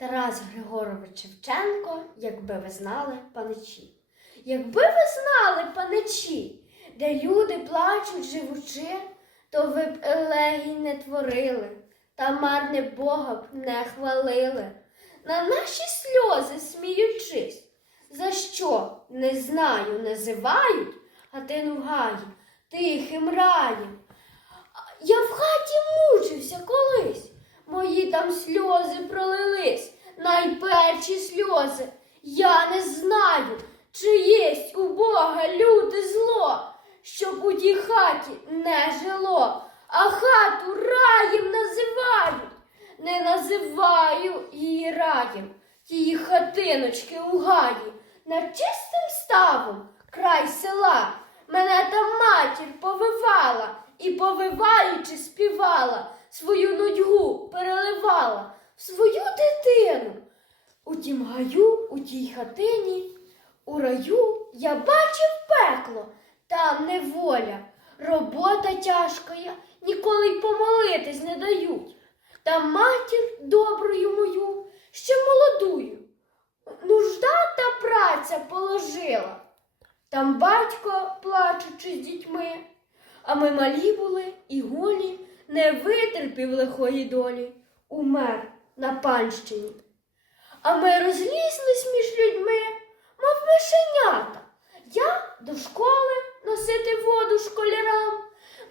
Тарас Григорович Шевченко, якби ви знали паничі. Якби ви знали паничі, де люди плачуть живучи, то ви б елегій не творили, та марне Бога б не хвалили. На наші сльози сміючись, за що не знаю, називають хатину в гаї тихим раєм. Я в хаті мучився колись, мої там сльози пролились, найперші сльози. Я не знаю, чи єсть у Бога люте зло, щоб у тій хаті не жило, а хату раєм називають. Не називаю її раєм, тії хатиночки у гаї, над чистим ставом край села. Мене там матір повивала і, повиваючи, співала, свою нудьгу переливала в свою дитину. Тім гаю, у тій хатині, у раю я бачив пекло, там неволя, робота тяжкая, ніколи й помолитись не дають. Та матір доброю мою, ще молодую, нужда та праця положила. Там батько, плачучи з дітьми, а ми малі були і голі, не витерпів лихої долі, умер на панщині а ми розлізлись між людьми, мов мишенята. Я до школи носити воду школярам.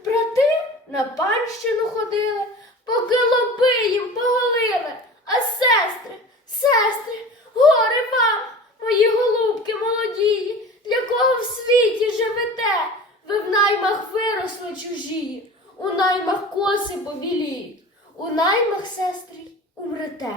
Брати на панщину ходили, поки лоби їм поголили. А сестри, сестри, горе вам, мої голубки молодії, для кого в світі живете? Ви в наймах виросли чужі, у наймах коси побіліють, у наймах, сестри, умрете.